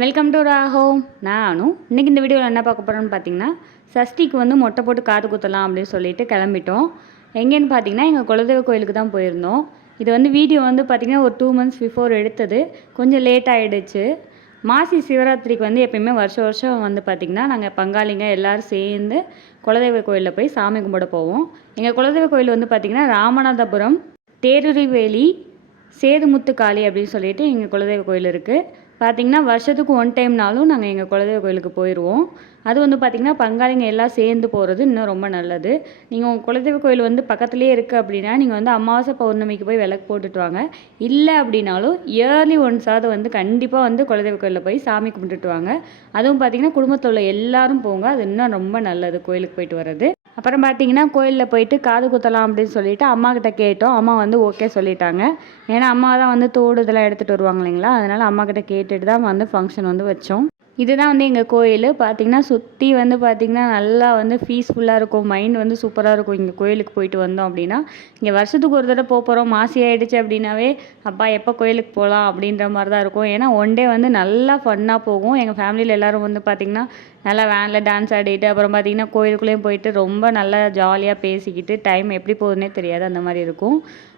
Welcome to ராஹோ. நானும் இன்றைக்கி இந்த வீடியோவில் என்ன பார்க்க போகிறோன்னு பார்த்தீங்கன்னா, சஷ்டிக்கு வந்து மொட்டை போட்டு காது குத்தலாம் அப்படின்னு சொல்லிட்டு கிளம்பிட்டோம். எங்கேன்னு பார்த்தீங்கன்னா, எங்கள் குலதெய்வ கோயிலுக்கு தான் போயிருந்தோம். இது வந்து வீடியோ வந்து பார்த்திங்கன்னா ஒரு 2 months பிஃபோர் எடுத்தது. கொஞ்சம் லேட் ஆகிடுச்சு. மாசி சிவராத்திரிக்கு வந்து எப்பயுமே வருஷம் வருஷம் வந்து பார்த்திங்கன்னா, நாங்கள் பங்காளிங்க எல்லோரும் சேர்ந்து குலதெய்வ கோயிலில் போய் சாமி கும்பிட போவோம். எங்கள் குலதெய்வ கோயில் வந்து பார்த்திங்கன்னா ராமநாதபுரம் தேருரிவேலி சேதுமுத்து காளி அப்படின்னு சொல்லிட்டு எங்கள் குலதெய்வ கோயில் இருக்குது. பார்த்திங்கன்னா வருஷத்துக்கு 1 டைம்னாலும் நாங்கள் எங்கள் குலதெய்வ கோயிலுக்கு போயிடுவோம். அது வந்து பார்த்திங்கன்னா பங்காளிங்க எல்லாம் சேர்ந்து போகிறது இன்னும் ரொம்ப நல்லது. நீங்கள் உங்கள் குலதெய்வ கோயில் வந்து பக்கத்துலேயே இருக்குது அப்படின்னா நீங்கள் வந்து அமாவாசை பௌர்ணமிக்கு போய் விளக்கு போட்டுட்டு வாங்க. இல்லை அப்படின்னாலும் இயர்லி ஒன்ஸாவது வந்து கண்டிப்பாக வந்து குலதெய்வ கோயிலில் போய் சாமி கும்பிட்டுட்டு வாங்க. அதுவும் பார்த்திங்கன்னா குடும்பத்தில் உள்ள எல்லாரும் போங்க. அது இன்னும் ரொம்ப நல்லது கோயிலுக்கு போயிட்டு வர்றது. அப்புறம் பார்த்திங்கன்னா கோயிலில் போயிட்டு காது குத்தலாம் அப்படின்னு சொல்லிட்டு அம்மாக்கிட்ட கேட்டோம். அம்மா வந்து ஓகே சொல்லிட்டாங்க. ஏன்னா அம்மா தான் வந்து தோடு இதெல்லாம் எடுத்துகிட்டு வருவாங்க இல்லைங்களா, அதனால் அம்மாக்கிட்ட கேட்டுட்டு தான் வந்து ஃபங்க்ஷன் வந்து வச்சோம். இதுதான் வந்து எங்கள் கோயில். பார்த்திங்கன்னா சுற்றி வந்து பார்த்திங்கன்னா நல்லா வந்து பீஸ்ஃபுல்லாக இருக்கும். மைண்ட் வந்து சூப்பராக இருக்கும். இங்கே கோயிலுக்கு போயிட்டு வந்தோம் அப்படின்னா, இங்கே வருஷத்துக்கு ஒரு தடவை போகிறோம். மாசி ஆகிடுச்சு அப்படின்னாவே அப்பா எப்போ கோயிலுக்கு போகலாம் அப்படின்ற மாதிரி தான் இருக்கும். ஏன்னா ஒன் டே வந்து நல்லா ஃபன்னாக போகும். எங்கள் ஃபேமிலியில் எல்லோரும் வந்து பார்த்திங்கன்னா நல்லா வேனில் டான்ஸ் ஆடிட்டு அப்புறம் பார்த்திங்கன்னா கோயிலுக்குள்ளேயும் போயிட்டு ரொம்ப நல்லா ஜாலியாக பேசிக்கிட்டு டைம் எப்படி போகுதுன்னே தெரியாது, அந்த மாதிரி இருக்கும்.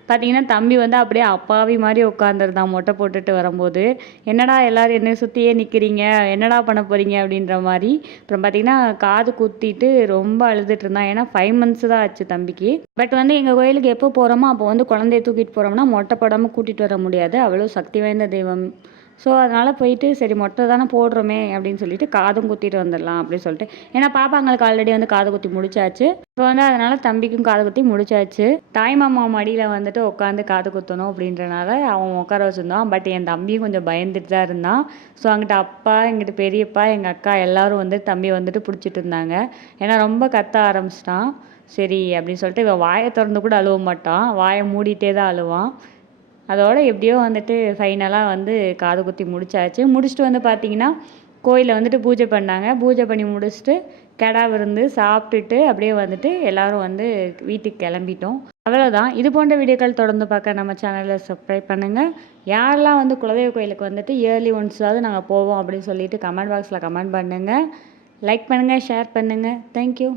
பார்த்திங்கன்னா தம்பி வந்து அப்படியே அப்பாவி மாதிரி உட்காந்துருந்தான் மொட்டை போட்டுட்டு வரும்போது. என்னடா எல்லோரும் என்னை சுற்றியே நிற்கிறீங்க, என்னடா பண்ண போகிறீங்க அப்படின்ற மாதிரி. அப்புறம் பார்த்திங்கன்னா காது குத்திட்டு ரொம்ப அழுதுட்டு இருந்தான். ஏன்னா 5 months தான் ஆச்சு தம்பிக்கு. பட் வந்து எங்கள் கோயிலுக்கு எப்போ போகிறோமோ அப்போ வந்து குழந்தைய தூக்கிட்டு போகிறோம்னா மொட்டை போடாமல் கூட்டிகிட்டு வர முடியாது. அவ்வளோ சக்தி வாய்ந்த தெய்வம். ஸோ அதனால் போயிட்டு சரி மொட்டை தானே போடுறோமே அப்படின்னு சொல்லிட்டு காதும் குத்திட்டு வந்துடலாம் அப்படின்னு சொல்லிட்டு. ஏன்னா பாப்பாங்களுக்கு ஆல்ரெடி வந்து காது குத்தி முடிச்சாச்சு. இப்போ வந்து அதனால் தம்பிக்கும் காது குத்தி முடிச்சாச்சு. தாய் மாமா மடியில் வந்துட்டு உட்காந்து காது குத்தணும் அப்படின்றனால அவன் உட்கார வச்சுருந்தான். பட் என் தம்பியும் கொஞ்சம் பயந்துட்டு தான் இருந்தான். ஸோ அங்கிட்ட அப்பா, எங்கிட்ட பெரியப்பா, எங்கள் அக்கா எல்லோரும் வந்து தம்பி வந்துட்டு பிடிச்சிட்டு இருந்தாங்க. ஏன்னா ரொம்ப கத்த ஆரம்பிச்சிட்டான். சரி அப்படின்னு சொல்லிட்டு இவன் வாயை திறந்து கூட அழுவ மாட்டான். வாயை மூடிட்டே தான் அழுவான். அதோடு எப்படியோ வந்துட்டு ஃபைனலாக வந்து காது குத்தி முடிச்சாச்சு. முடிச்சுட்டு வந்து பார்த்திங்கன்னா கோயிலில் வந்துட்டு பூஜை பண்ணாங்க. பூஜை பண்ணி முடிச்சுட்டு கெடா விருந்து சாப்பிட்டுட்டு அப்படியே வந்துட்டு எல்லோரும் வந்து வீட்டுக்கு கிளம்பிட்டோம். அவ்வளோதான். இது போன்ற வீடியோக்கள் தொடர்ந்து பார்க்க நம்ம சேனலில் சப்ஸ்கிரைப் பண்ணுங்கள். யாரெல்லாம் வந்து குலதெய்வ கோயிலுக்கு வந்துட்டு இயர்லி ஒன்ஸாவது நாங்கள் போவோம் அப்படின்னு சொல்லிட்டு கமெண்ட் பாக்ஸில் கமெண்ட் பண்ணுங்கள். லைக் பண்ணுங்கள், ஷேர் பண்ணுங்கள். தேங்க்யூ.